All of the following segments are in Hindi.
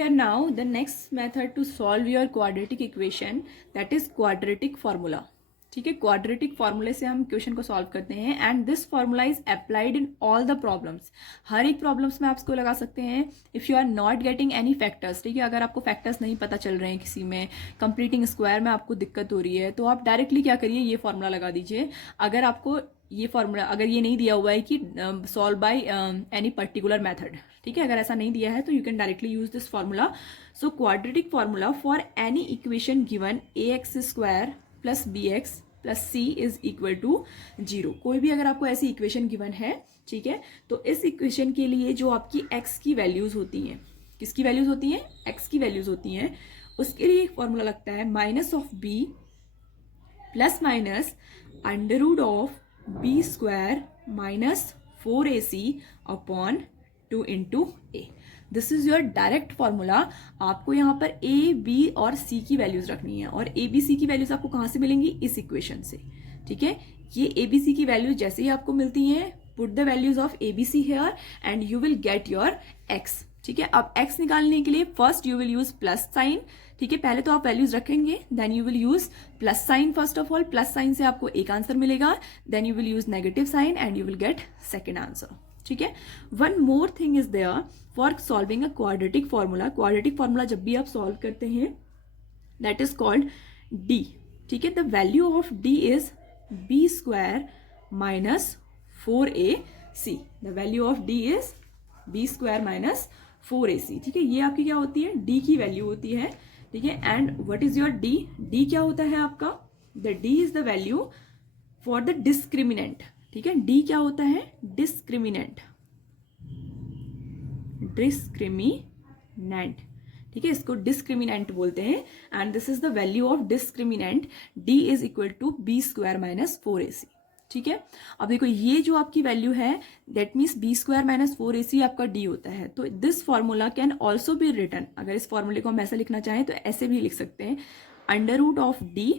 here now the next method to solve your quadratic equation, that is quadratic formula. ठीक है, क्वाड्रेटिक फॉर्मूले से हम क्वेश्चन को सॉल्व करते हैं and this formula is applied in all the problems. हर एक प्रॉब्लम्स में आप इसको लगा सकते हैं if you are not getting any factors. ठीक है, अगर आपको फैक्टर्स नहीं पता चल रहे हैं किसी में, कंप्लीटिंग स्क्वायर में आपको दिक्कत हो रही है, तो आप डायरेक्टली क्या करिए, ये फॉर्मूला लगा दीजिए. अगर आपको ये फॉर्मूला अगर ये नहीं दिया हुआ है कि solve by any particular method, ठीक है, अगर ऐसा नहीं दिया है तो you can directly use this formula. So quadratic formula for any equation given ax² plus bx plus c is equal to 0. कोई भी अगर आपको ऐसी इक्वेशन गिवन है, ठीक है, तो इस इक्वेशन के लिए जो आपकी x की वैल्यूज होती हैं, किसकी वैल्यूज होती हैं, x की वैल्यूज होती हैं, उसके लिए एक फॉर्मूला लगता है minus of b plus minus under root of b² minus 4ac upon 2 into a. This is your direct formula. आपको यहाँ पर ए बी और सी की वैल्यूज रखनी है और ए बी सी की वैल्यूज आपको कहाँ से मिलेंगी, इस इक्वेशन से. ठीक है, ये ए बी सी की वैल्यूज जैसे ही आपको मिलती हैं, put the values of a b c here and you will get your x. ठीक है, अब एक्स निकालने के लिए first you will use plus sign. ठीक है, पहले तो आप वैल्यूज रखेंगे, then you will use plus sign. First of all plus sign से आपको एक आंसर मिलेगा, then you will use negative sign and you will get second answer. ठीक है, one more thing is there for solving a quadratic formula. Quadratic formula जब भी आप सॉल्व करते हैं दैट इज कॉल्ड डी. ठीक है, the value of D is b² minus 4ac. The value of D is b² minus 4ac. ठीक है, ये आपकी क्या होती है, डी की वैल्यू होती है. ठीक है, and what is your D, D क्या होता है आपका, the D is the value for the discriminant. ठीक है, डी क्या होता है, डिस्क्रिमिनेंट, डिस्क्रिमिनेंट. ठीक है, इसको डिस्क्रिमिनेंट बोलते हैं and this is the value of discriminant. D is equal to b² minus 4ac. ठीक है, अब देखो ये जो आपकी वैल्यू है that means b² minus 4ac आपका d होता है. तो this formula can also be written, अगर इस फॉर्मूले को हम ऐसा लिखना चाहें तो ऐसे भी लिख सकते हैं, under root of d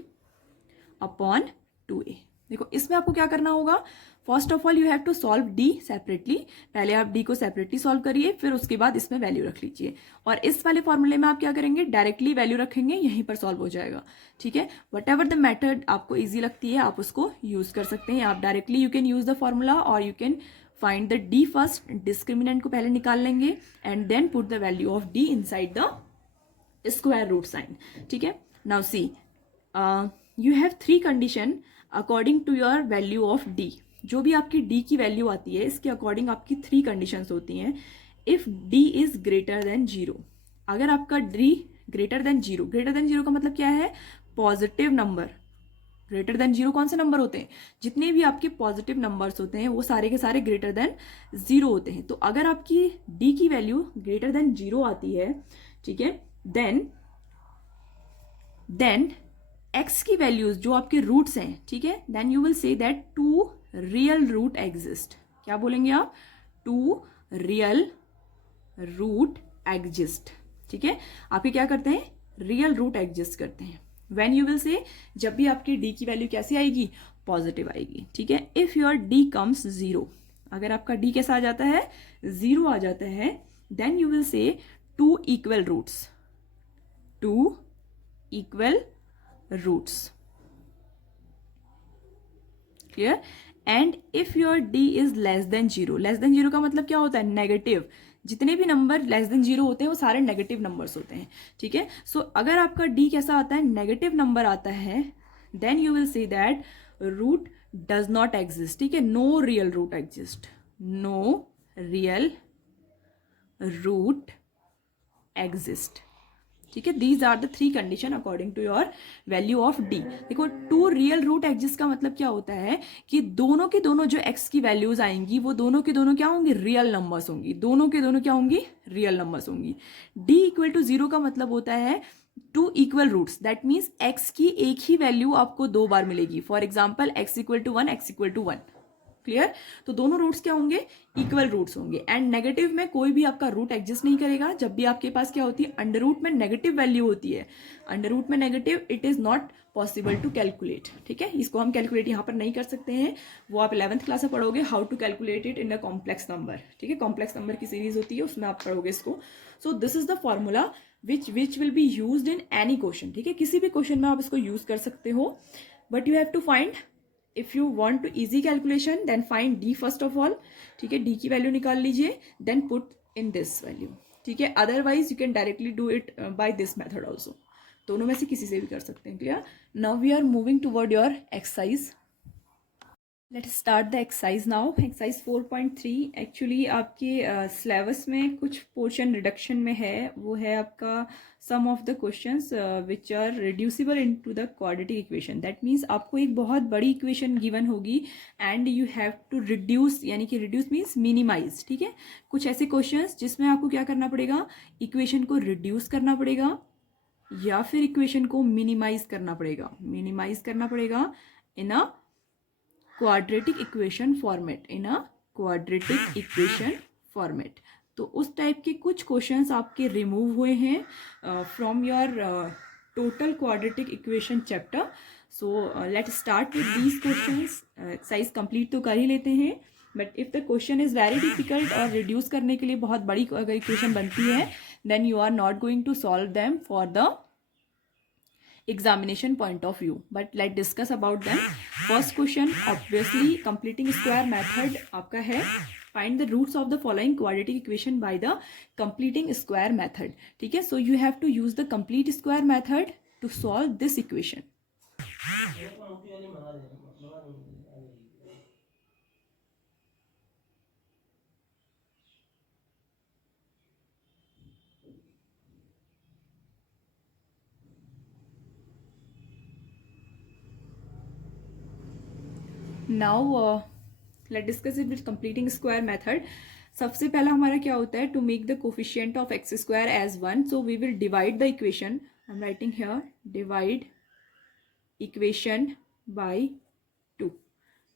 upon 2a. देखो इसमें आपको क्या करना होगा, first of all you have to solve D separately. पहले आप डी को सेपरेटली सॉल्व करिए, फिर उसके बाद इसमें वैल्यू रख लीजिए. और इस वाले फॉर्मूले में आप क्या करेंगे, डायरेक्टली वैल्यू रखेंगे, यहीं पर सॉल्व हो जाएगा. ठीक है, वट एवर द मेथड आपको ईजी लगती है आप उसको यूज कर सकते हैं. आप directly you can use the formula और you can find the D first. Discriminant को पहले निकाल लेंगे and then put the value of D inside the square root sign. ठीक है, now see you have 3 condition according to your value of D. जो भी आपकी डी की वैल्यू आती है इसके अकॉर्डिंग आपकी 3 कंडीशंस होती हैं. If D is greater than 0, अगर आपका D greater than 0, greater than 0 का मतलब क्या है, पॉजिटिव नंबर. ग्रेटर देन 0 कौन से नंबर होते हैं, जितने भी आपके पॉजिटिव नंबर्स होते हैं वो सारे के सारे ग्रेटर देन 0 होते हैं. तो अगर आपकी डी की वैल्यू ग्रेटर देन 0 आती है, ठीक है, देन x की वैल्यूज जो आपके रूट्स हैं, ठीक है, then you will say that 2 real root exist. क्या बोलेंगे आप, 2 रियल रूट एग्जिस्ट. ठीक है, आपके क्या करते हैं, रियल रूट एग्जिस्ट करते हैं. व्हेन यू विल से, जब भी आपकी डी की वैल्यू कैसी आएगी, पॉजिटिव आएगी. ठीक है, इफ योर डी कम्स 0, अगर आपका डी कैसा आ जाता है, 0 आ जाता है, then you will say 2 equal roots, 2 equal roots. Clear. And if your D is less than 0, less than 0 का मतलब क्या होता है, नेगेटिव. जितने भी नंबर लेस देन 0 होते हैं वो सारे नेगेटिव नंबर्स होते हैं. ठीक है, सो अगर आपका डी कैसा आता है, नेगेटिव नंबर आता है, then you will say that root does not exist. ठीक है, no real root exist, no real root exist. ठीक है, these are the 3 condition according to your value of D. देखो 2 रियल रूट एग्जिस्ट का मतलब क्या होता है कि दोनों के दोनों जो x की वैल्यूज आएंगी वो दोनों के दोनों क्या होंगी, रियल नंबर्स होंगी. दोनों के दोनों क्या होंगी, रियल नंबर्स होंगी. d इक्वल टू 0 का मतलब होता है 2 equal roots. That means x की एक ही वैल्यू आपको 2 बार मिलेगी. For example x equal to 1, x equal to 1. Clear? तो दोनों रूट्स क्या होंगे? इक्वल रूट्स होंगे। एंड नेगेटिव में कोई भी आपका रूट एग्जिस्ट नहीं करेगा। जब भी आपके पास क्या होती है, अंडर रूट में नेगेटिव वैल्यू होती है, अंडर रूट में negative, it is not possible to calculate. ठीक है, इसको हम कैलकुलेट यहाँ पर नहीं कर सकते हैं, वो आप 11th क्लास में पढ़ोगे, how to calculate it in a complex number. ठीक है, कॉम्प्लेक्स नंबर की सीरीज होती है, उसमें आप पढ़ोगे इसको। सो this is the formula which will be used in any question. ठीक है, किसी भी क्वेश्चन में आप इसको यूज कर सकते हो, but you have to find, if you want to easy calculation then find D first of all. ठीक है, डी की वैल्यू निकाल लीजिए, then put in this value. ठीक है, otherwise you can directly do it by this method also. दोनों में से किसी से भी कर सकते हैं। Clear? Now we are moving toward your exercise. Let's start the exercise now. Exercise 4.3 actually आपके सिलेबस में कुछ पोर्शन रिडक्शन में है, वो है आपका some of the questions which are reducible into the quadratic equation. That means आपको एक बहुत बड़ी इक्वेशन गिवन होगी and you have to reduce, यानी कि रिड्यूस मीन्स मिनिमाइज। ठीक है, कुछ ऐसे क्वेश्चंस जिसमें आपको क्या करना पड़ेगा, इक्वेशन को रिड्यूस करना पड़ेगा या फिर इक्वेशन को मिनिमाइज करना पड़ेगा। मिनिमाइज करना पड़ेगा in a quadratic equation format, in a quadratic equation format. तो उस टाइप के कुछ क्वेश्चंस आपके रिमूव हुए हैं from your total quadratic equation chapter. So let's start with these questions. Exercise complete तो कर ही लेते हैं, but if the question is very difficult और रिड्यूस करने के लिए बहुत बड़ी अगर इक्वेशन बनती है, then you are not going to solve them for the examination point of view, but let's discuss about them. First question, obviously completing square method आपका है, find the roots of the following quadratic equation by the completing square method. ठीक है, so you have to use the complete square method to solve this equation. Now let's discuss it with completing square method. सबसे पहला हमारा क्या होता है, to make the coefficient of x square as 1, so we will divide the equation. I am writing here divide equation by 2।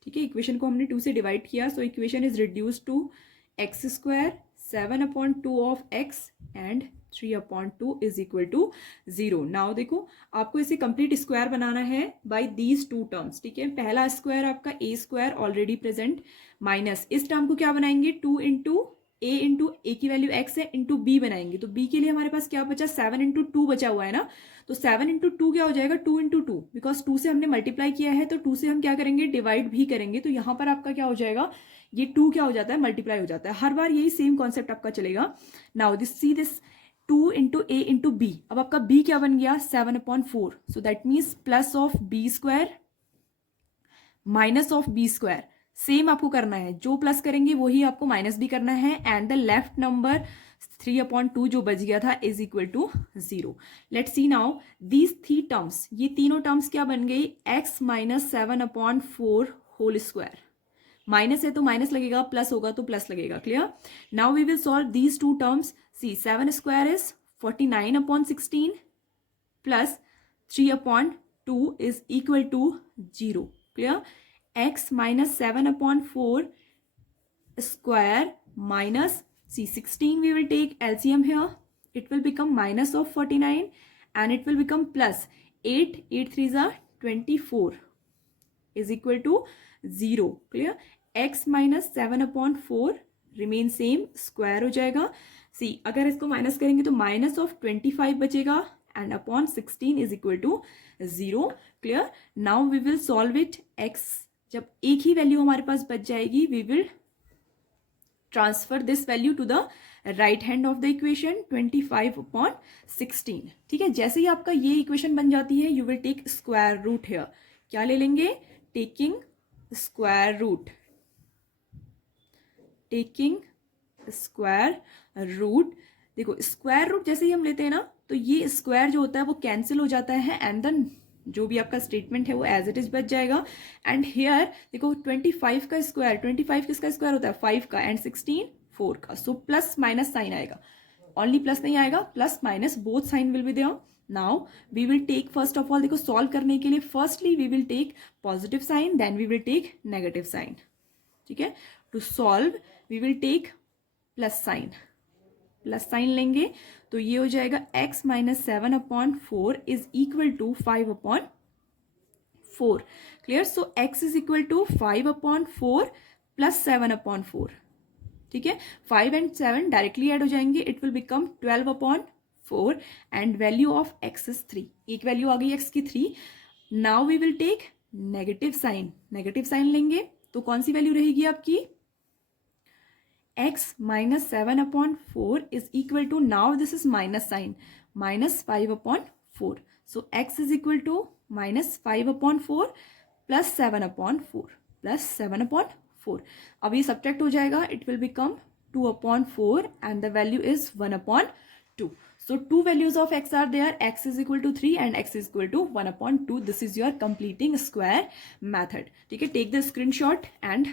ठीक है, इक्वेशन को हमने 2 से डिवाइड किया, so equation is reduce to x square 7/2 of x and 3/2 is equal to 0। Now देखो, आपको इसे कंप्लीट स्क्वायर बनाना है बाय दीज टू टर्म्स। ठीक है, पहला स्क्वायर आपका ए स्क्वायर ऑलरेडी प्रेजेंट, माइनस इस टर्म को क्या बनाएंगे, 2 इंटू ए की वैल्यू एक्स है इंटू बी बनाएंगे। तो बी के लिए हमारे पास क्या बचा, 7 इंटू 2 बचा हुआ है ना, तो 7 इंटू 2 क्या हो जाएगा, 2 इंटू 2, बिकॉज 2 से हमने मल्टीप्लाई किया है तो 2 से हम क्या करेंगे, डिवाइड भी करेंगे। तो यहाँ पर आपका क्या हो जाएगा, ये 2 क्या हो जाता है, मल्टीप्लाई हो जाता है। हर बार यही सेम कॉन्सेप्ट आपका चलेगा। Now this see this 2 into a into b, अब आपका बी क्या बन गया, 7/4, so that means plus of b square minus of b square. Same आपको करना है, जो प्लस करेंगे वही आपको माइनस भी करना है। एंड द लेफ्ट नंबर 3/2 जो बच गया था is equal to 0। Let's see now these 3 terms, ये तीनों टर्म्स क्या बन गई, x minus 7/4 whole square. Minus है तो माइनस लगेगा, प्लस होगा तो प्लस लगेगा। Clear? Now we will solve these two terms. See 7 square is 49/16 plus 3/2 is equal to 0। Clear? x minus 7/4 square minus, see 16 we will take LCM here, it will become minus of 49 and it will become plus 8 3s are 24 is equal to 0. Clear? x minus 7/4 remain same, square हो जाएगा। see अगर इसको माइनस करेंगे तो माइनस ऑफ 25 बचेगा and upon 16 is equal to 0. Clear? Now we will solve it. x जब एक ही वैल्यू हमारे पास बच जाएगी, we will transfer this value to the right hand of the equation 25/16। ठीक है, जैसे ही आपका ये इक्वेशन बन जाती है, you will take square root here. क्या ले लेंगे, taking square root, taking square root. देखो स्क्वायर रूट जैसे ही हम लेते हैं ना, तो ये स्क्वायर जो होता है वो कैंसिल हो जाता है एंड देन जो भी आपका स्टेटमेंट है वो एज इट इज बच जाएगा। एंड हियर देखो 25 का स्क्वायर, 25 किसका स्क्वायर होता है, 5 का, एंड 16 4 का। सो प्लस माइनस साइन आएगा, ओनली प्लस नहीं आएगा, plus minus both sign will be there. Now we will take first of all, देखो सॉल्व करने के लिए firstly we will take positive sign, then we will take negative sign. ठीक है. To solve we will take plus sign लेंगे तो ये हो जाएगा x minus 7/4 is equal to 5/4. Clear. So x is equal to 5/4 plus 7/4. ठीक है. 5 and 7 डायरेक्टली ऐड हो जाएंगे. It will become 12/4 and value of x is 3. एक वैल्यू आ गई x की 3. Now we will take negative sign लेंगे तो कौन सी वैल्यू रहेगी आपकी? x minus 7/4 is equal to, now this is minus sign, minus 5/4. So x is equal to minus 5/4 plus 7/4. अब ये subtract हो जाएगा. It will become 2/4 and the value is 1/2. So two values of x are there. X is equal to 3 and x is equal to 1/2. This is your completing square method. ठीक है. Take the screenshot and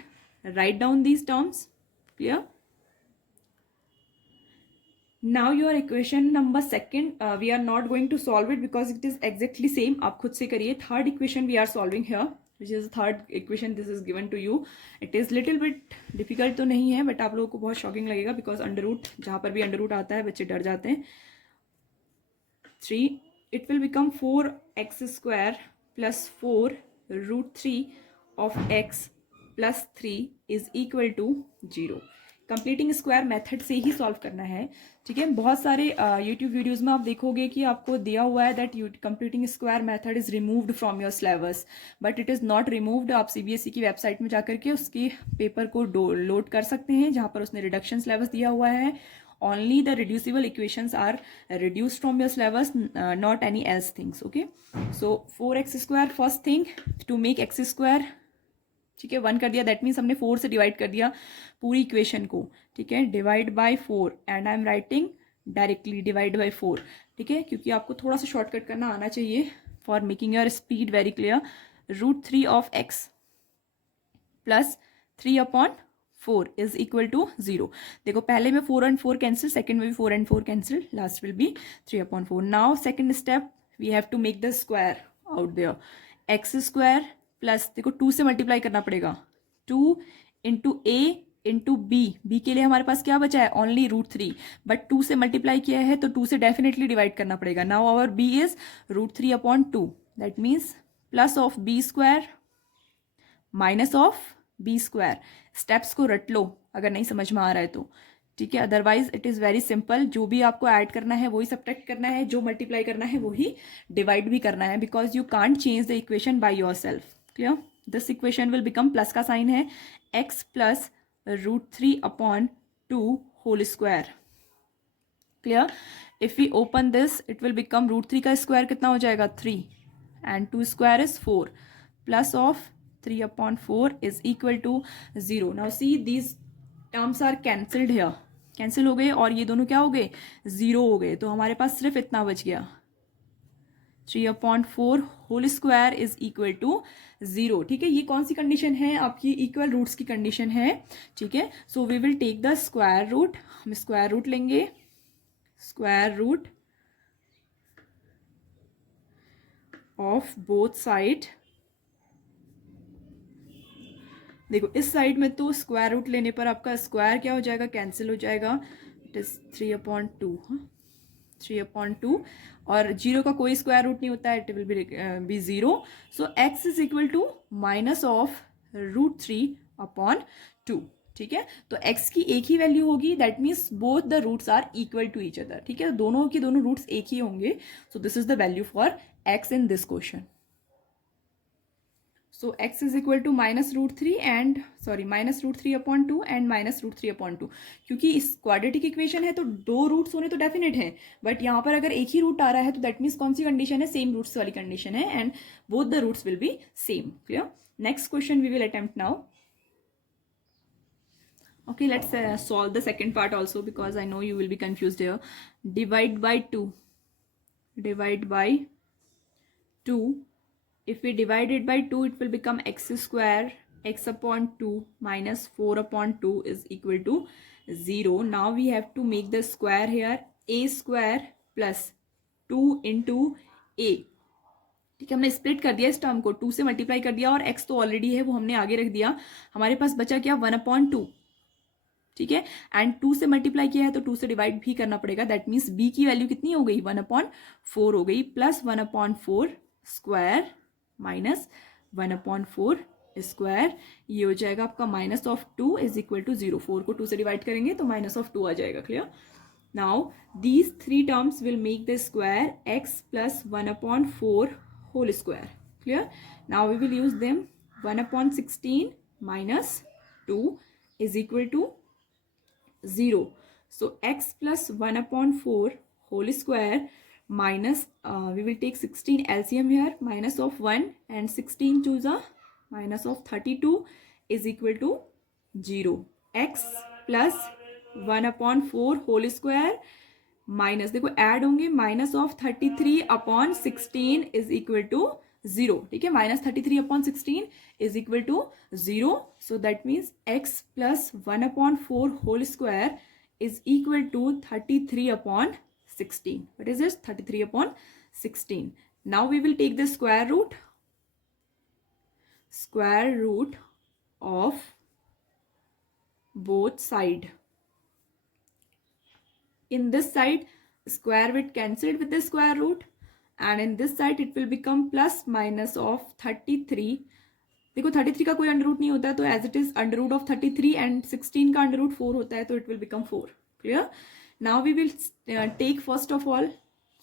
write down these terms. Clear? Now your equation number second, we are not going to solve it because it is exactly same. आप खुद से करिए. Third equation we are solving here, which is the third equation. This is given to you. It is little bit difficult तो नहीं है, but आप लोगों को बहुत shocking लगेगा because under root, जहाँ पर भी under root आता है बच्चे डर जाते हैं. 3, it will become 4x square plus 4√3 of x plus 3 is equal to 0. Completing square method से ही सॉल्व करना है. ठीक है. बहुत सारे यूट्यूब वीडियोस में आप देखोगे कि आपको दिया हुआ है that completing square method is removed from your syllabus, but it is not removed. आप सीबीएसई की वेबसाइट में जाकर के उसके पेपर को लोड कर सकते हैं जहाँ पर उसने रिडक्शन सिलेबस दिया हुआ है. Only the reducible equations are reduced from your syllabus, not any else things. Okay. So 4x square, first thing to make x square, ठीक है, 1 कर दिया. दैट मीन्स हमने 4 से डिवाइड कर दिया पूरी इक्वेशन को. ठीक है. Divide by 4 and I am writing directly divide by 4. ठीक है. क्योंकि आपको थोड़ा सा शॉर्टकट करना आना चाहिए for making your speed very clear. √3 of x plus 3/4 is equal to 0. देखो पहले में 4 and 4 कैंसिल, सेकेंड में भी 4 and 4 cancel, last will be 3/4. Now second step we have to make the square out there. X square plus, देखो 2 से मल्टीप्लाई करना पड़ेगा. 2 इंटू ए इंटू बी के लिए हमारे पास क्या बचा है? ओनली √3. बट 2 से मल्टीप्लाई किया है तो 2 से डेफिनेटली डिवाइड करना पड़ेगा. Now our b is √3/2. That means plus of b square minus of b square. Steps को रट लो अगर नहीं समझ में आ रहा है तो. ठीक है. Otherwise it is very simple. जो भी आपको ऐड करना है वही सब्ट्रैक्ट करना है, जो मल्टीप्लाई करना है वही डिवाइड भी करना है, because you can't change the equation by yourself. Clear. This equation will become, plus का साइन है, x plus √3/2 whole square. Clear. If we open this it will become √3 का स्क्वायर कितना हो जाएगा? 3 and 2 square is 4 plus of 3/4 is equal to 0. Now see these terms are cancelled here. Cancel हो गए और ये दोनों क्या हो गए? 0 हो गए. तो हमारे पास सिर्फ इतना बच गया, 3/4 whole square is equal to 0. ठीक है. ये कौन सी कंडीशन है? आपकी इक्वल रूट्स की कंडीशन है. ठीक है. So we will take the square root. हम स्क्वायर रूट लेंगे. Square root of both side. देखो इस साइड में तो स्क्वायर रूट लेने पर आपका स्क्वायर क्या हो जाएगा? कैंसिल हो जाएगा. It is 3/2. 3/2 और 0 का कोई स्क्वायर रूट नहीं होता है. It will be 0. So x is equal to minus of √3/2. ठीक है. तो x की एक ही वैल्यू होगी. That means both the roots are equal to each other. ठीक है. दोनों के दोनों रूट्स एक ही होंगे. So this is the value for x in this question. So x is equal to minus √3 and minus √3/2 and minus √3/2. क्योंकि इस क्वाड्रेटिक इक्वेशन है तो 2 रूट्स होने तो डेफिनेट है, बट यहाँ पर अगर एक ही रूट आ रहा है तो दैट मीन्स कौन सी कंडीशन है? सेम रूट्स वाली कंडीशन है and both the roots will be same. Clear. Next question we will attempt now. Okay, let's solve the second part also because I know you will be confused here. Divide by 2. Divide by 2. If we divide it by 2, it will become x square, x/2 minus 4/2 is equal to 0. Now we have to make the square here. A square plus 2 into a. ठीक है, हमने स्प्लिट कर दिया इस टर्म को, 2 से मल्टीप्लाई कर दिया और x तो ऑलरेडी है वो हमने आगे रख दिया, हमारे पास बचा क्या 1/2। ठीक है, एंड 2 से मल्टीप्लाई किया है तो 2 से डिवाइड भी करना पड़ेगा, दैट मीन्स b की वैल्यू कितनी हो गई 1/4 हो गई, प्लस 1/4 स्क्वायर माइनस 1/4 स्क्वायर, ये हो जाएगा आपका -2 इज इक्वल टू 0। 4 को 2 से डिवाइड करेंगे तो -2 आ जाएगा। Clear? Now these 3 terms will make the square x plus 1/4 whole square. Clear? Now we will use them. 1/16 minus 2 is equal to 0. So x plus 1/4 whole square minus we will take 16 LCM here, minus of 1 and 16 to the minus of 32 is equal to 0. x plus 1/4 whole square minus, देखो ऐड होंगे, -33/16 इज इक्वल टू 0। ठीक है, -33/16 is equal to 0। So that means x plus 1/4 whole square is equal to 33/16। What is this? 33/16। Now we will take the square root of both side. In this side square will cancelled with the square root, and in this side it will become plus minus of 33. देखो 33 का कोई अंडर रूट नहीं होता है तो as it is under root of 33 and 16 का अंडर रूट 4 होता है तो it will become 4. Clear? Now we will take first of all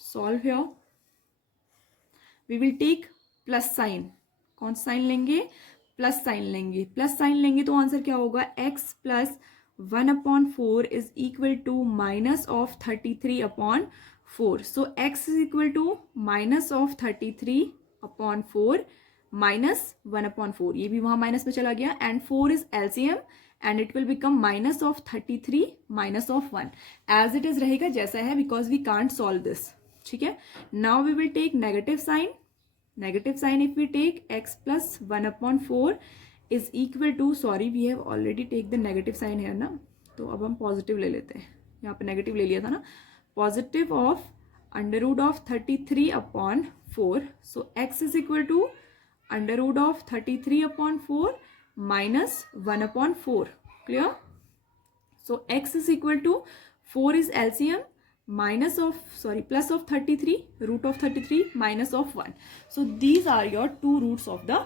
solve here. We will take plus sign. कौन सा साइन लेंगे? प्लस साइन लेंगे. प्लस साइन लेंगे तो आंसर क्या होगा? x plus 1/4 is equal to minus of 33/4. So x is equal to minus of 33/4 minus 1/4. ये भी वहाँ माइनस में चला गया, and 4 is LCM and it will become minus of 33 minus of 1. As it is रहेगा जैसा है, because we can't solve this. ठीक है? Now we will take negative sign. Negative sign if we take x plus 1/4 is equal to, sorry we have already take the negative sign here ना, तो अब हम पॉजिटिव ले लेते हैं. यहाँ पे नेगेटिव ले लिया था ना. Positive of under root of 33/4. So x is equal to under root of 33/4 minus 1/4. Clear? So x is equal to 4 is LCM minus of, sorry, plus of 33, root of 33 minus of 1. So these are your two roots of the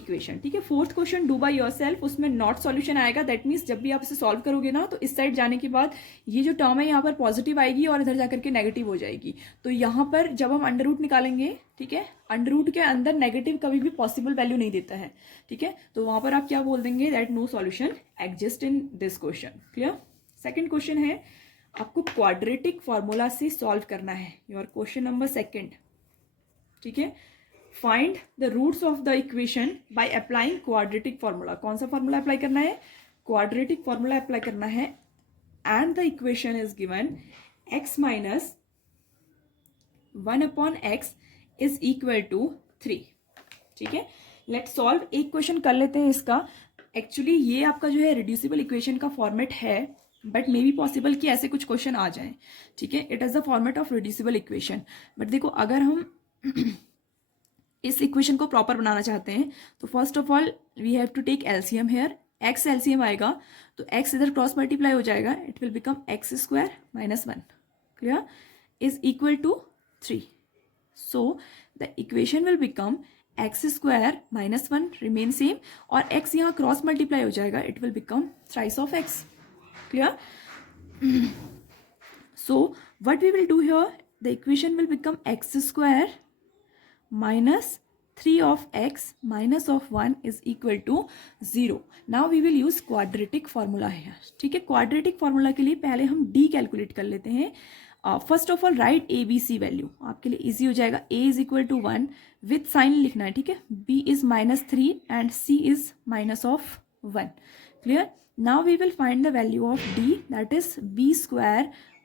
equation. ठीक है? Fourth question do by yourself, उसमें नॉट सॉल्यूशन आएगा. दैट मीन्स जब भी आप इसे सॉल्व करोगे ना तो इस साइड जाने के बाद ये जो टर्म है यहाँ पर पॉजिटिव आएगी और इधर जाकर के नेगेटिव हो जाएगी. तो यहाँ पर जब हम अंडर रूट निकालेंगे, ठीक है, अंडर रूट के अंदर नेगेटिव कभी भी पॉसिबल वैल्यू नहीं देता है. ठीक है, तो वहाँ पर आप क्या बोल देंगे? That no solution exist in this question. Clear? Second question है, आपको क्वाड्रेटिक फॉर्मूला से सॉल्व करना है. Your question number second. ठीक है, find the roots of the equation by applying quadratic formula. कौन सा फॉर्मूला अप्लाई करना है? क्वाड्रेटिक फॉर्मूला अप्लाई करना है. And the equation is given x minus 1/x is equal to 3. ठीक है, लेट्स सॉल्व. एक क्वेश्चन कर लेते हैं इसका. एक्चुअली ये आपका जो है रिड्यूसिबल इक्वेशन का फॉर्मेट है, बट मे बी पॉसिबल कि ऐसे कुछ क्वेश्चन आ जाएं. ठीक है, it is the format of reducible equation. But देखो, अगर हम इस इक्वेशन को प्रॉपर बनाना चाहते हैं तो first of all we have to take LCM here. X LCM आएगा तो एक्स इधर क्रॉस मल्टीप्लाई हो जाएगा, it will become x square minus 1. Clear? Is equal to 3. So the equation will become x square minus 1 remain same, और एक्स यहाँ क्रॉस मल्टीप्लाई हो जाएगा, it will become thrice of x. Clear? So what we will do here, the equation will become x square minus 3 of x minus of 1 is equal to 0. Now we will use quadratic formula here. ठीक है, quadratic formula के लिए पहले हम d कैलकुलेट कर लेते हैं. First of all write a b c value, आपके लिए इजी हो जाएगा. a is equal to 1 with sign लिखना है. ठीक है, b is -3 and c is minus of 1. Clear? Now we will find the value of d, that is b square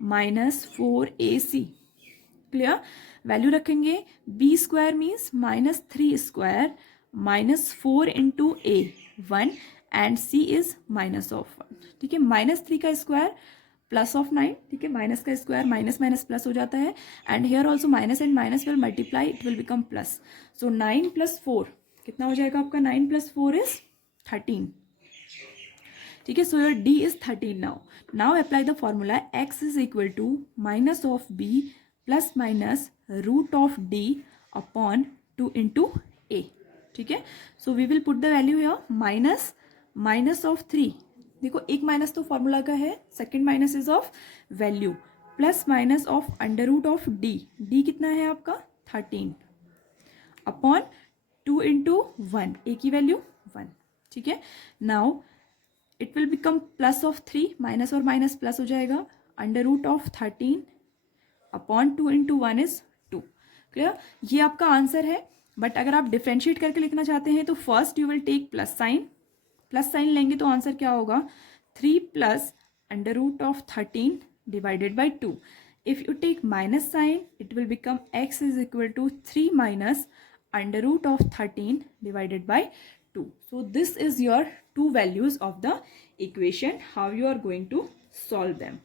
minus 4ac. Clear? Value रखेंगे. b square means -3 square minus 4 into a 1 and c is minus of 1. ठीक है, -3 का स्क्वायर प्लस ऑफ 9, ठीक है, माइनस का स्क्वायर माइनस माइनस प्लस हो जाता है, and here also minus and minus will multiply, it will become plus. So 9 + 4 कितना हो जाएगा आपका? 9 + 4 इज 13. ठीक है, so your d is 13 now. Now apply the formula x is equal to minus of b plus minus root of d upon 2 into a. ठीक है, so we will put the value here minus of 3. देखो एक माइनस तो फॉर्मूला का है, second minus is of value, plus minus of under root of d कितना है आपका? 13 अपॉन 2 इंटू 1, ए की वैल्यू 1. ठीक है, now it will become plus of 3, minus और माइनस प्लस हो जाएगा, under root of 13 upon 2 into 1 is 2. Clear? ये आपका आंसर है. बट अगर आप डिफ्रेंशिएट करके लिखना चाहते हैं तो first you will take plus sign लेंगे तो आंसर क्या होगा? 3 plus under root of 13 divided by 2. If you take minus sign it will become x is equal to 3 minus under root of 13 divided by 2. So this is your two values of the equation, how you are going to solve them.